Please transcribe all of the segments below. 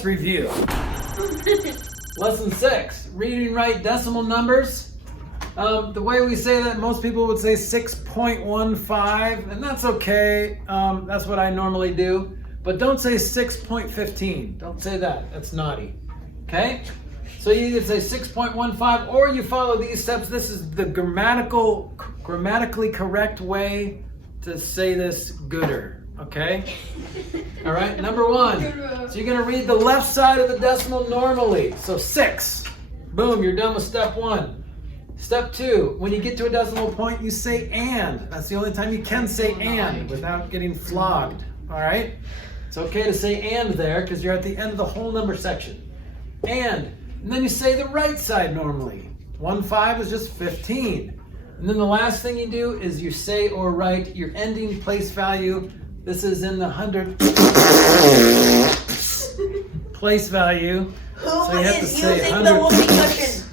let's review. Lesson 6, reading right decimal numbers. The way we say that, most people would say 6.15, and that's okay. That's what I normally do. But don't say 6.15. Don't say that. That's naughty. Okay? So you either say 6.15 or you follow these steps. This is the grammatically correct way to say this gooder. Okay? All right, number 1. So you're going to read the left side of the decimal normally. So 6. Boom, you're done with step 1. Step 2, when you get to a decimal point, you say and. That's the only time you can say and without getting flogged. All right? It's okay to say and there because you're at the end of the whole number section. And then you say the right side normally. 1/5 is just 15. And then the last thing you do is you say or write your ending place value. This is in the 100 place value. Who is using the whoopee cushion?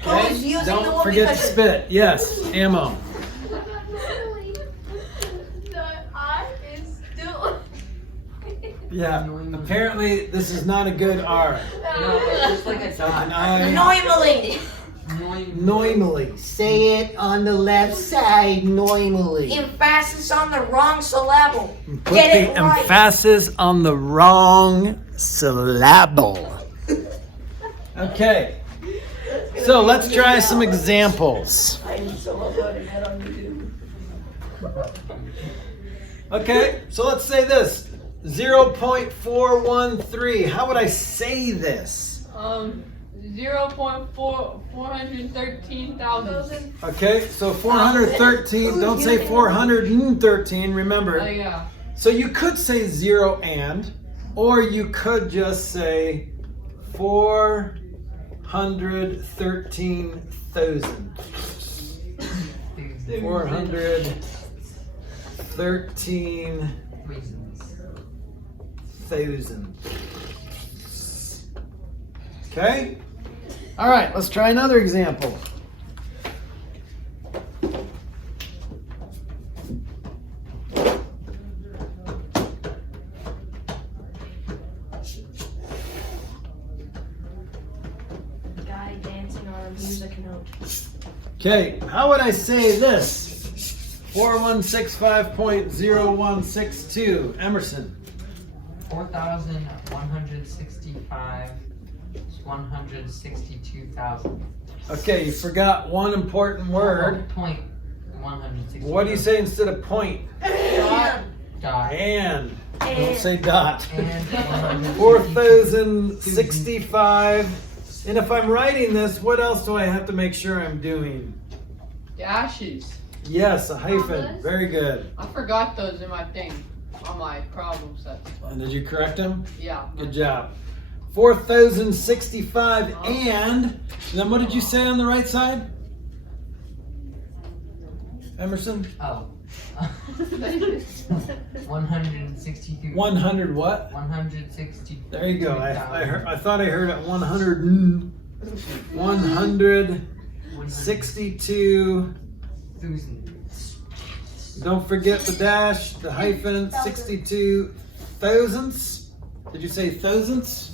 Who is using the whoopee cushion? Don't forget to spit. Yes, ammo. Yeah, apparently this is not a good R. No, it's just like a dot. Normally. Say it on the left side normally. Emphasis on the wrong syllable. Put Get the it right. emphasis on the wrong syllable. Okay, so let's try some examples. Okay, so let's say this. 0.413. How would I say this? 413,000. Okay, so 413. Don't say 413. Remember. Yeah. So you could say 0 and, or you could just say 413,000. 413,000. Okay? All right, let's try another example. Guy dancing on a music note. Okay, how would I say this? 4165.0162. Emerson. 4,165 is 162,000. Okay, you forgot one important word. Point 160. What do you say instead of point? Dot. And. Don't say dot. And 4,065. And if I'm writing this, what else do I have to make sure I'm doing? Dashes. Yes, a hyphen. Very good. I forgot those in my thing, on my problem set. And did you correct them? Yeah. Good job. 4,065 and then what did you say on the right side? Emerson? Oh. 162. 100 what? 160. There you go. I thought I heard it 100. 162. Don't forget the dash, the hyphen, 62 thousandths. Did you say thousandths?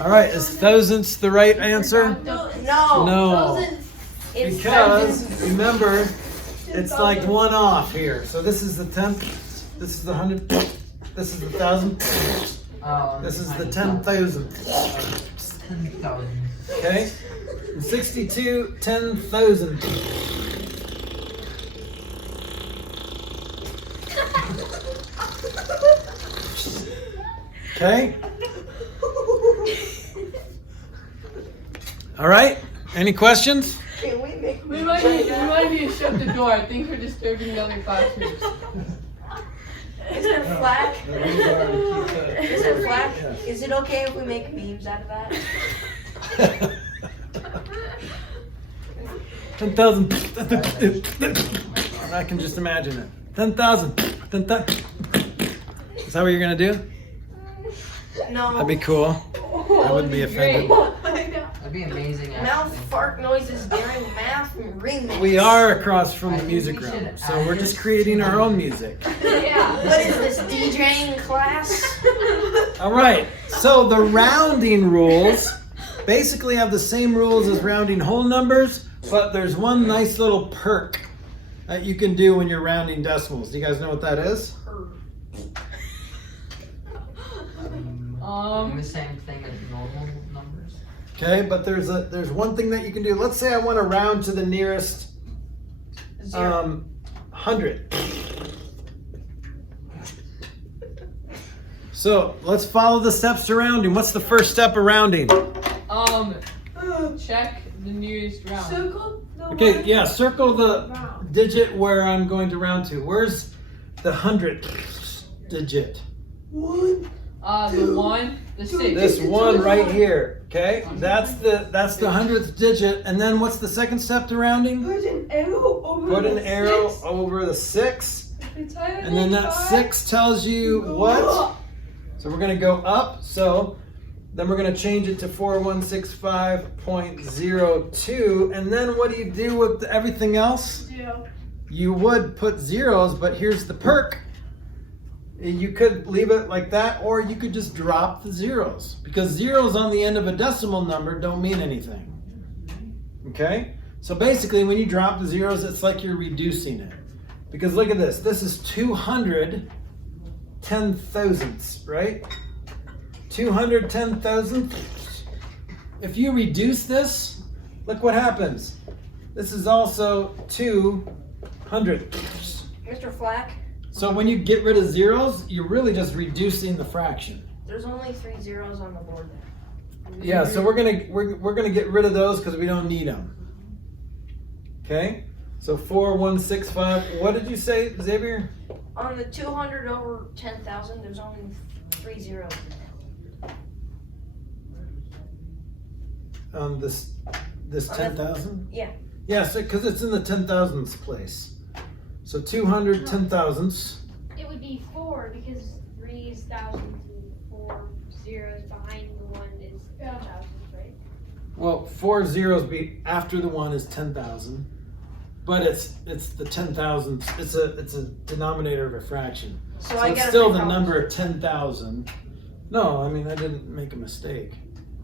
All right, is thousandths the right answer? No. Because, remember, it's like one off here. So this is the tenth, this is the 100, this is the thousand, this is the 10,000. 10,000. Okay? 62, 10,000. Okay? All right? Any questions? We might need to shut the door. I think we're disturbing the other classrooms. Is it Flack? Is it Flack? Is it okay if we make memes out of that? 10,000. I can just imagine it. 10,000. 10,000. Is that what you're going to do? No. That'd be cool. I wouldn't be offended. That'd be amazing. Mouth Actually. fart noises during math Remix. We are across from the I think music we room, should so add we're just this creating to our the- own music. Yeah. What is this, DJing class? All right, so the rounding rules basically have the same rules as rounding whole numbers, but there's one nice little perk that you can do when you're rounding decimals. Do you guys know what that is? The same thing as normal numbers. Okay, but there's one thing that you can do. Let's say I want to round to the nearest 100. So let's follow the steps to rounding. What's the first step of rounding? Check the nearest round. Circle the Okay, one yeah, circle the round. digit where I'm going to round to. Where's the 100th digit? The 1, the 6. This one right here. Okay, that's the 100th digit. And then what's the second step to rounding? Put an arrow over Put an the arrow six. over the 6. If it's higher And then than that 5, 6 tells you go what? up. So we're going to go up. So then we're going to change it to 4165.02. And then what do you do with everything else? 0. You would put zeros, but here's the perk. You could leave it like that, or you could just drop the zeros, because zeros on the end of a decimal number don't mean anything. Okay? So basically, when you drop the zeros, it's like you're reducing it. Because look at this. This is 210 thousandths, right? 210 thousandths. If you reduce this, look what happens. This is also 200. Mr. Flack, So when you get rid of zeros, you're really just reducing the fraction. there's only 3 zeros on the board there. Yeah, so we're gonna get rid of those because we don't need them. Okay, so 4165. What did you say, Xavier? On the 200 over 10,000, there's only 3 zeros in This On the- 10,000. Yeah. Yeah, so because it's in the 10,000ths place. So 200 10,000ths. It would be 4 because 3 is thousands and 4 zeros behind the 1 is thousands, right? Well, 4 zeros be after the 1 is 10,000, but it's the 10,000. It's a denominator of a fraction. So, So I it's got still the number of 10,000. No, I mean I didn't make a mistake.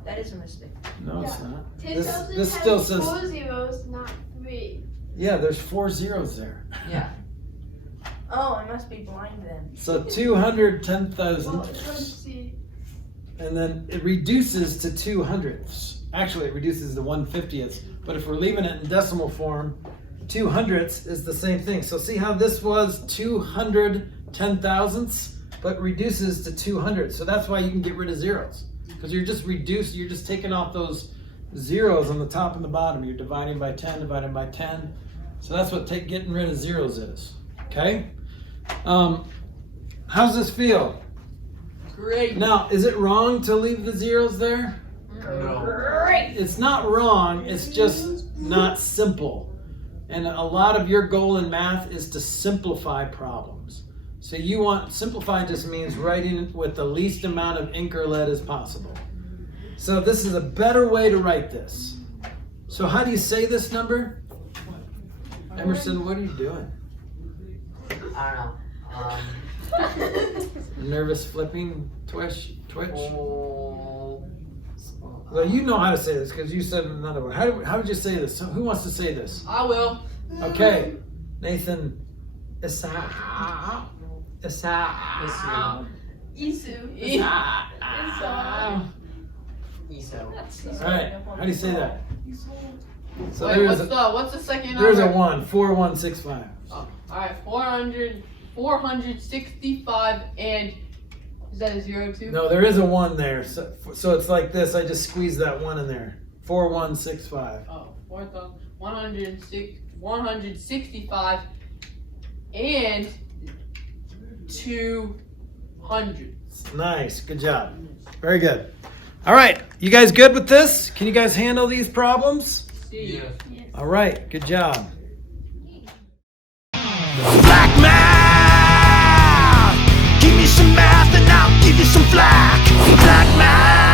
That is a mistake. No, it's Yeah. not. 10,000 This has still says 4 zeros, not 3. yeah. There's 4 zeros there. Yeah. Oh, I must be blind then. So 210,000, Well, let's see. and then it reduces to 200ths. Actually, it reduces to 1/50th. But if we're leaving it in decimal form, 200ths is the same thing. So see how this was 210,000ths, but reduces to 200. So that's why you can get rid of zeros, because you're just taking off those zeros on the top and the bottom. You're dividing by 10, dividing by 10. So that's what getting rid of zeros is. Okay? How's this feel? Great. Now, is it wrong to leave the zeros there? Great. It's not wrong, it's just not simple. And a lot of your goal in math is to simplify problems. So simplify just means writing with the least amount of ink or lead as possible. So this is a better way to write this. So how do you say this number? Emerson, what are you doing? I don't know. Nervous flipping twitch? Oh. Well, you know how to say this because you said another one. How did you say this? So who wants to say this? I will. Okay, Nathan. Isa. Isu. ESO. All right. How do you say that? So Wait, what's the second number? there's a 1. 4165. Oh, all right, 465, and is that a 0 too? No, there is a 1 there. So it's like this. I just squeezed that 1 in there. 4165. Oh, 165 and 200. Nice. Good job. Very good. All right. You guys good with this? Can you guys handle these problems? See. All right. Good job. Flack math. Give me some math and I'll give you some flack. Flack math.